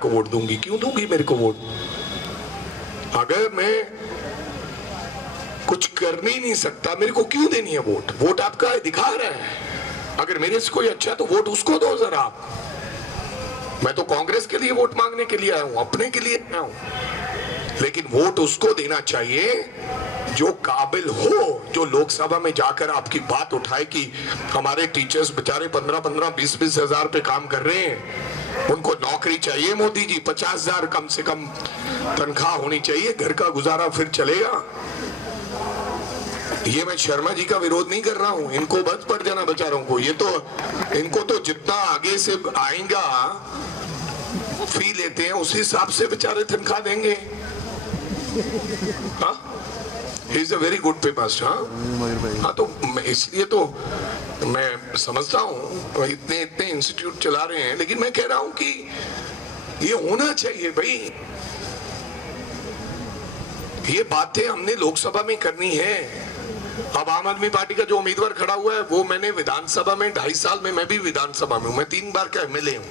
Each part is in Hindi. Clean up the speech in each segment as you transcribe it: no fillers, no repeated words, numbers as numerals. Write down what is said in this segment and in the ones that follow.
को वोट दूंगी। क्यों दूंगी मेरे को वोट? अगर मैं कुछ कर नहीं सकता मेरे को क्यों देनी है वोट? वोट आपका अधिकार है। अगर मेरे से कोई अच्छा है तो वोट उसको दो जरा। मैं तो कांग्रेस के लिए वोट मांगने के लिए आया हूं, अपने के लिए आया हूं, लेकिन वोट उसको देना चाहिए जो काबिल हो, जो लोकसभा में जाकर आपकी बात उठाए कि हमारे टीचर्स बेचारे 15-15, 20-20 हजार पे काम कर रहे हैं, उनको नौकरी चाहिए। मोदी जी 50,000 कम से कम तनख्वाह होनी चाहिए, घर का गुजारा फिर चलेगा। ये मैं शर्मा जी का विरोध नहीं कर रहा हूं, इनको बच पड़ जाना बेचारों को। ये तो इनको तो जितना आगे से आएगा फी लेते हैं उसी हिसाब से बेचारे तनख्वाह देंगे। हाँ, he is a very good पे मास्टर। हाँ, तो इसलिए तो मैं समझता हूँ इतने इतने इंस्टीट्यूट चला रहे हैं, लेकिन मैं कह रहा हूं कि ये होना चाहिए भाई। ये बातें हमने लोकसभा में करनी है। अब आम आदमी पार्टी का जो उम्मीदवार खड़ा हुआ है वो मैंने विधानसभा में 2.5 साल में, मैं भी विधानसभा में हूं, मैं 3 बार का एमएलए हूं,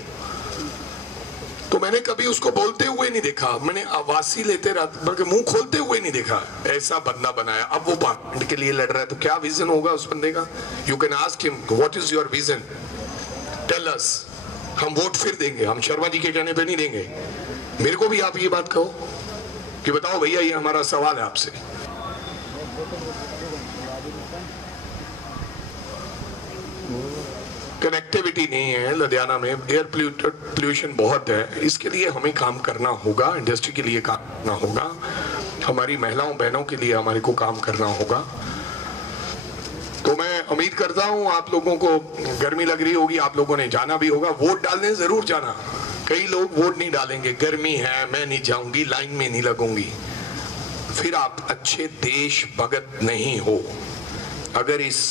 तो मैंने कभी उसको बोलते हुए नहीं देखा। मैंने आवासी लेते रहते बल्कि मुंह खोलते हुए नहीं देखा। ऐसा बंदा बनाया, अब वो पार्टी के लिए लड़ रहा है, तो क्या विजन होगा उस बंदे का? You can ask him what is your vision, tell us. हम वोट फिर देंगे, हम शर्मा जी के कहने पे नहीं देंगे। मेरे को भी आप ये बात कहो कि बताओ भैया, ये हमारा सवाल है आपसे। कनेक्टिविटी नहीं है लुधियाना में, एयर पोल्यूशन बहुत है, इसके लिए हमें काम करना होगा, इंडस्ट्री के लिए काम करना होगा, हमारी महिलाओं बहनों के लिए हमारे को काम करना होगा। तो मैं उम्मीद करता हूं आप लोगों को गर्मी लग रही होगी, आप लोगों ने जाना भी होगा, वोट डालने जरूर जाना। कई लोग वोट नहीं डालेंगे, गर्मी है मैं नहीं जाऊंगी, लाइन में नहीं लगूंगी, फिर आप अच्छे देश भगत नहीं हो। अगर इस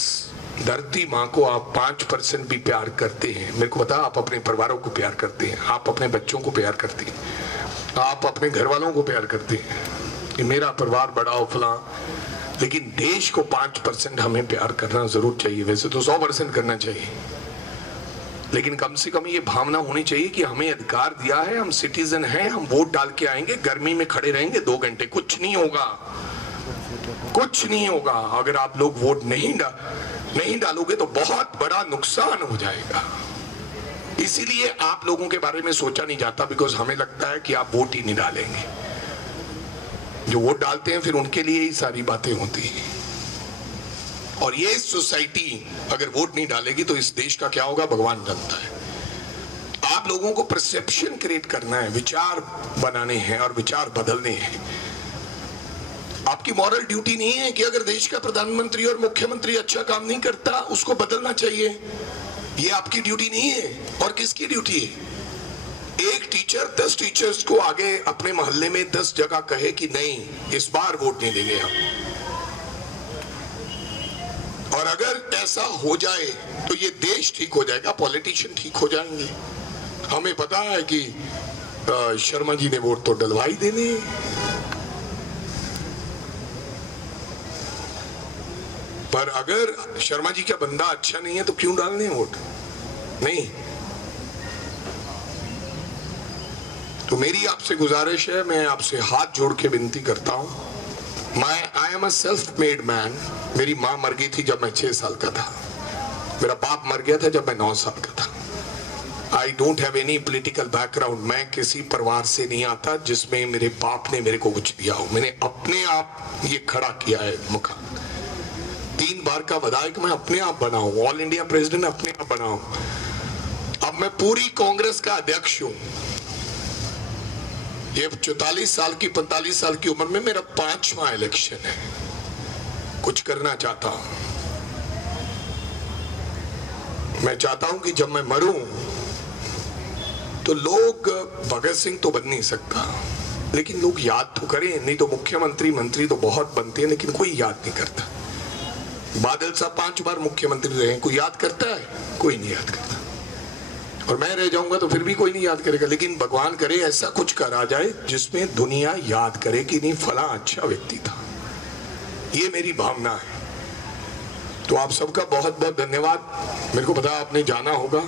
धरती माँ को आप 5% भी प्यार करते हैं, मेरे को पता आप अपने परिवारों को प्यार करते हैं, आप अपने बच्चों को प्यार करते हैं, आप अपने घर वालों को प्यार करते हैं कि मेरा परिवार बड़ा हो फला, लेकिन देश को 5% हमें प्यार करना जरूर चाहिए। वैसे तो 100% करना चाहिए, लेकिन कम से कम ये भावना होनी चाहिए कि हमें अधिकार दिया है, हम सिटीजन हैं, हम वोट डाल के आएंगे, गर्मी में खड़े रहेंगे 2 घंटे, कुछ नहीं होगा, कुछ नहीं होगा। अगर आप लोग वोट नहीं डालोगे तो बहुत बड़ा नुकसान हो जाएगा। इसीलिए आप लोगों के बारे में सोचा नहीं जाता, बिकॉज हमें लगता है कि आप वोट ही नहीं डालेंगे। जो वोट डालते हैं फिर उनके लिए ही सारी बातें होती हैं। और ये सोसाइटी अगर वोट नहीं डालेगी तो इस देश का क्या होगा भगवान जानता है। आप लोगों को परसेप्शन क्रिएट करना है, विचार बनाने हैं और विचार बदलने हैं। आपकी मॉरल ड्यूटी नहीं है कि अगर देश का प्रधानमंत्री और मुख्यमंत्री अच्छा काम नहीं करता उसको बदलना चाहिए, ये आपकी ड्यूटी नहीं है। और किसकी ड्यूटी है? एक टीचर 10 टीचर्स को आगे अपने मोहल्ले में 10 जगह कहे कि नहीं इस बार वोट नहीं देंगे हम, और अगर ऐसा हो जाए तो ये देश ठीक हो जाएगा, पॉलिटिशियन ठीक हो जाएंगे। हमें पता है कि शर्मा जी ने वोट तो डलवाई देने, पर अगर शर्मा जी का बंदा अच्छा नहीं है तो क्यों डालने वोट? नहीं। तो मेरी आपसे गुजारिश है, मैं आपसे हाथ जोड़ के विनती करता हूं। I am a self made man. मेरी माँ मर गई थी जब मैं 6 साल का था, मेरा बाप मर गया था जब मैं 9 साल का था। I don't have any political background. मैं किसी परिवार से नहीं आता जिसमें मेरे बाप ने मेरे को कुछ दिया हो। मैंने अपने आप ये खड़ा किया है मुकाम। 3 बार का विधायक मैं अपने आप बना हूं, ऑल इंडिया प्रेसिडेंट अपने आप बना हूं। अब मैं पूरी कांग्रेस का अध्यक्ष हूं। ये 44 साल की 45 साल की उम्र में मेरा 5वां इलेक्शन है। कुछ करना चाहता हूं। मैं चाहता हूं कि जब मैं मरूं तो लोग, भगत सिंह तो बन नहीं सकता लेकिन लोग याद तो करें। नहीं तो मुख्यमंत्री मंत्री तो बहुत बनते हैं लेकिन कोई याद नहीं करता। बादल साहब 5 बार मुख्यमंत्री रहे, कोई याद करता है? कोई नहीं याद करता। और मैं रह जाऊंगा तो फिर भी कोई नहीं याद करेगा। लेकिन भगवान करे ऐसा कुछ करा जाए जिसमें दुनिया याद करे कि नहीं फला अच्छा व्यक्ति था। ये मेरी भावना है। तो आप सबका बहुत बहुत धन्यवाद। मेरे को पता आपने जाना होगा,